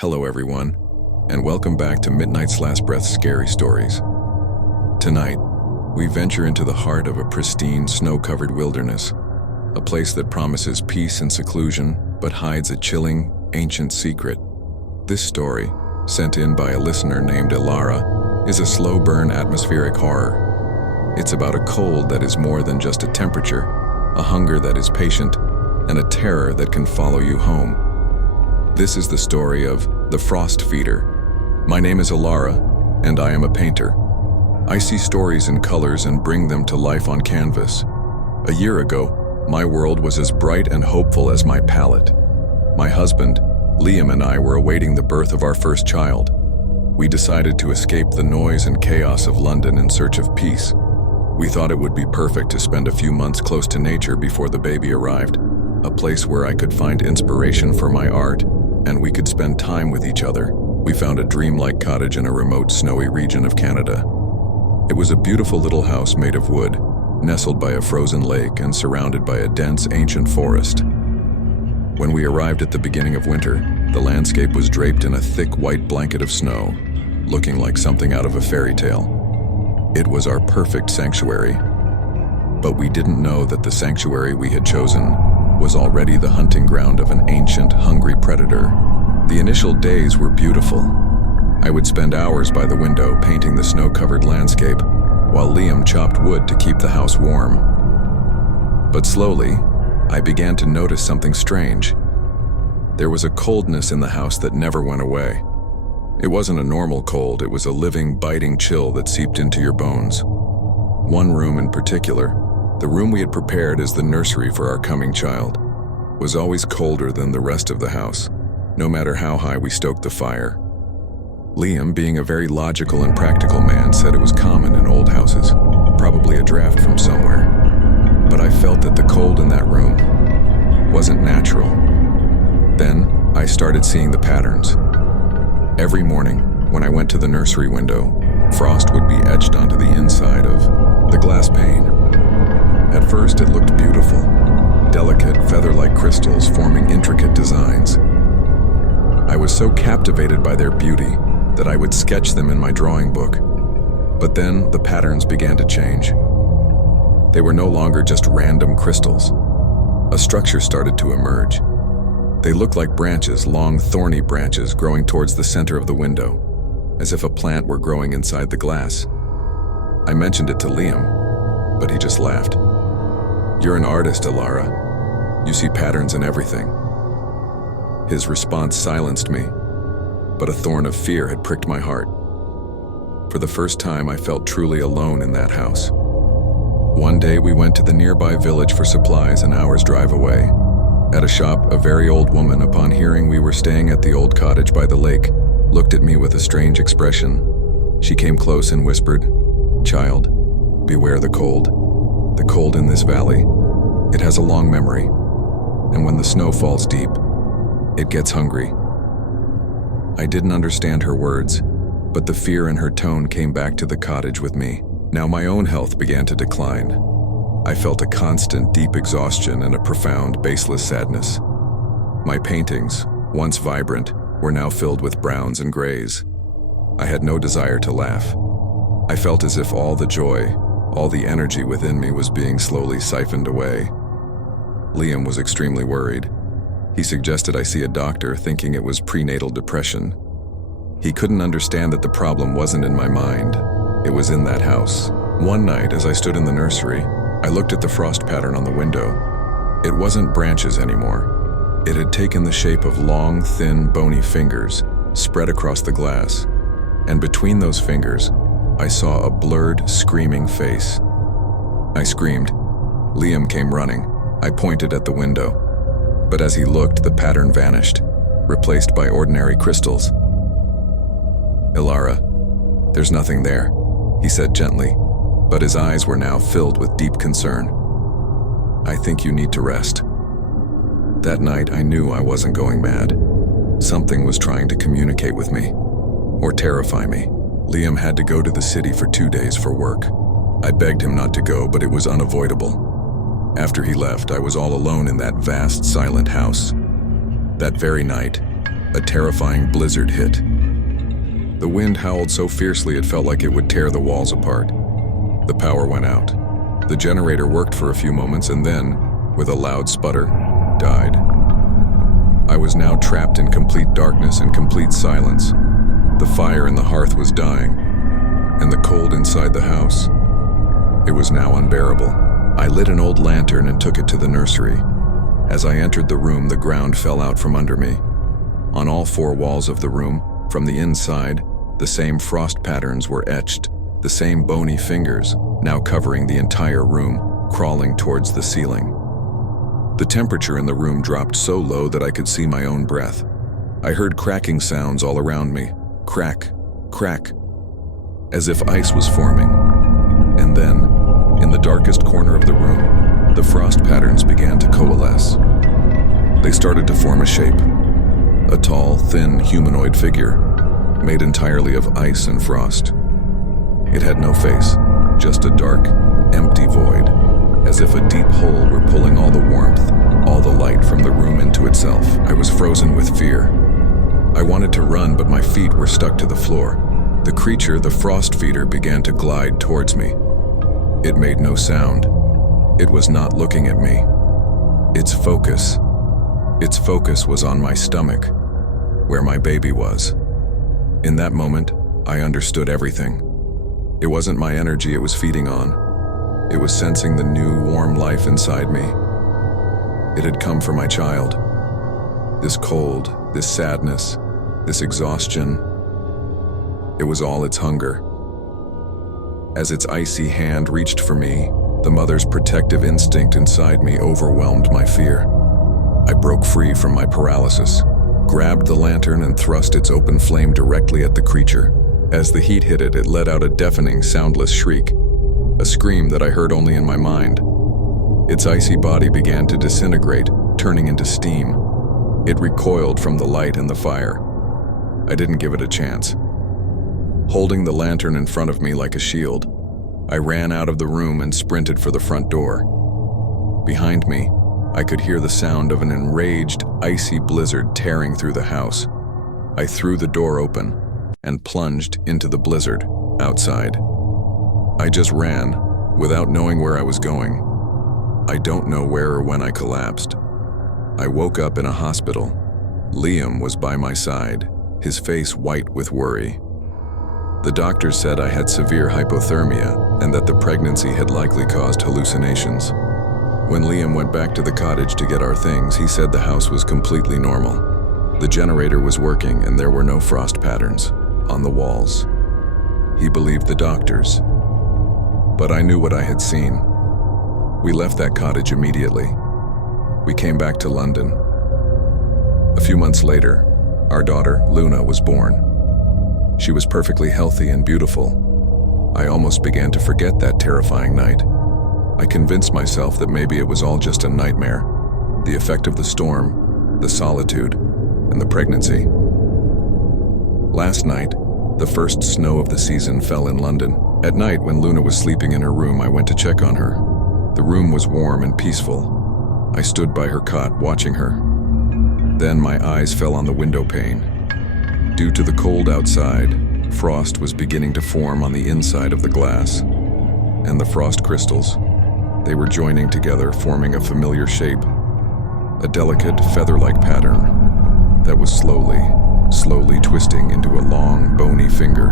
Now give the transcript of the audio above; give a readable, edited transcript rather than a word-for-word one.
Hello everyone, and welcome back to Midnight's Last Breath Scary Stories. Tonight, we venture into the heart of a pristine, snow-covered wilderness, a place that promises peace and seclusion, but hides a chilling, ancient secret. This story, sent in by a listener named Elara, is a slow-burn atmospheric horror. It's about a cold that is more than just a temperature, a hunger that is patient, and a terror that can follow you home. This is the story of the Frost Feeder. My name is Elara, and I am a painter. I see stories in colors and bring them to life on canvas. A year ago, my world was as bright and hopeful as my palette. My husband, Liam, and I were awaiting the birth of our first child. We decided to escape the noise and chaos of London in search of peace. We thought it would be perfect to spend a few months close to nature before the baby arrived, a place where I could find inspiration for my art, and we could spend time with each other. We found a dreamlike cottage in a remote, snowy region of Canada. It was a beautiful little house made of wood, nestled by a frozen lake and surrounded by a dense, ancient forest. When we arrived at the beginning of winter, the landscape was draped in a thick white blanket of snow, looking like something out of a fairy tale. It was our perfect sanctuary. But we didn't know that the sanctuary we had chosen was already the hunting ground of an ancient, hungry predator. The initial days were beautiful. I would spend hours by the window painting the snow-covered landscape, while Liam chopped wood to keep the house warm. But slowly, I began to notice something strange. There was a coldness in the house that never went away. It wasn't a normal cold, it was a living, biting chill that seeped into your bones. One room in particular, the room we had prepared as the nursery for our coming child, was always colder than the rest of the house, no matter how high we stoked the fire. Liam, being a very logical and practical man, said it was common in old houses, probably a draft from somewhere. But I felt that the cold in that room wasn't natural. Then I started seeing the patterns. Every morning, when I went to the nursery window, frost would be etched onto the inside of the glass pane. At first, it looked beautiful, delicate, feather-like crystals forming intricate designs. I was so captivated by their beauty that I would sketch them in my drawing book. But then the patterns began to change. They were no longer just random crystals. A structure started to emerge. They looked like branches, long, thorny branches growing towards the center of the window, as if a plant were growing inside the glass. I mentioned it to Liam, but he just laughed. "You're an artist, Elara. You see patterns in everything." His response silenced me, but a thorn of fear had pricked my heart. For the first time, I felt truly alone in that house. One day, we went to the nearby village for supplies an hour's drive away. At a shop, a very old woman, upon hearing we were staying at the old cottage by the lake, looked at me with a strange expression. She came close and whispered, "Child, beware the cold. The cold in this valley. It has a long memory, and when the snow falls deep, it gets hungry." I didn't understand her words, but the fear in her tone came back to the cottage with me. Now my own health began to decline. I felt a constant, deep exhaustion and a profound, baseless sadness. My paintings, once vibrant, were now filled with browns and grays. I had no desire to laugh. I felt as if all the joy, all the energy within me was being slowly siphoned away. Liam was extremely worried. He suggested I see a doctor, thinking it was prenatal depression. He couldn't understand that the problem wasn't in my mind. It was in that house. One night, as I stood in the nursery, I looked at the frost pattern on the window. It wasn't branches anymore. It had taken the shape of long, thin, bony fingers spread across the glass. And between those fingers, I saw a blurred, screaming face. I screamed. Liam came running. I pointed at the window. But as he looked, the pattern vanished, replaced by ordinary crystals. "Elara, there's nothing there," he said gently, but his eyes were now filled with deep concern. "I think you need to rest." That night, I knew I wasn't going mad. Something was trying to communicate with me, or terrify me. Liam had to go to the city for 2 days for work. I begged him not to go, but it was unavoidable. After he left, I was all alone in that vast, silent house. That very night, a terrifying blizzard hit. The wind howled so fiercely it felt like it would tear the walls apart. The power went out. The generator worked for a few moments and then, with a loud sputter, died. I was now trapped in complete darkness and complete silence. The fire in the hearth was dying, and the cold inside the house. It was now unbearable. I lit an old lantern and took it to the nursery. As I entered the room, the ground fell out from under me. On all four walls of the room, from the inside, the same frost patterns were etched, the same bony fingers, now covering the entire room, crawling towards the ceiling. The temperature in the room dropped so low that I could see my own breath. I heard cracking sounds all around me. Crack, crack, as if ice was forming. And then, in the darkest corner of the room, the frost patterns began to coalesce. They started to form a shape. A tall, thin, humanoid figure, made entirely of ice and frost. It had no face, just a dark, empty void, as if a deep hole were pulling all the warmth, all the light from the room into itself. I was frozen with fear. I wanted to run, but my feet were stuck to the floor. The creature, the frost feeder, began to glide towards me. It made no sound. It was not looking at me. Its focus was on my stomach, where my baby was. In that moment, I understood everything. It wasn't my energy it was feeding on. It was sensing the new, warm life inside me. It had come for my child. This cold, this sadness, this exhaustion, it was all its hunger. As its icy hand reached for me, the mother's protective instinct inside me overwhelmed my fear. I broke free from my paralysis, grabbed the lantern and thrust its open flame directly at the creature. As the heat hit it, it let out a deafening, soundless shriek, a scream that I heard only in my mind. Its icy body began to disintegrate, turning into steam. It recoiled from the light and the fire. I didn't give it a chance. Holding the lantern in front of me like a shield, I ran out of the room and sprinted for the front door. Behind me, I could hear the sound of an enraged, icy blizzard tearing through the house. I threw the door open and plunged into the blizzard outside. I just ran, without knowing where I was going. I don't know where or when I collapsed. I woke up in a hospital. Liam was by my side, his face white with worry. The doctors said I had severe hypothermia and that the pregnancy had likely caused hallucinations. When Liam went back to the cottage to get our things, he said the house was completely normal. The generator was working and there were no frost patterns on the walls. He believed the doctors. But I knew what I had seen. We left that cottage immediately. We came back to London. A few months later, our daughter, Luna, was born. She was perfectly healthy and beautiful. I almost began to forget that terrifying night. I convinced myself that maybe it was all just a nightmare, the effect of the storm, the solitude, and the pregnancy. Last night, the first snow of the season fell in London. At night, when Luna was sleeping in her room, I went to check on her. The room was warm and peaceful. I stood by her cot, watching her. Then my eyes fell on the window pane. Due to the cold outside, frost was beginning to form on the inside of the glass. And the frost crystals, they were joining together, forming a familiar shape, a delicate, feather-like pattern that was slowly twisting into a long, bony finger.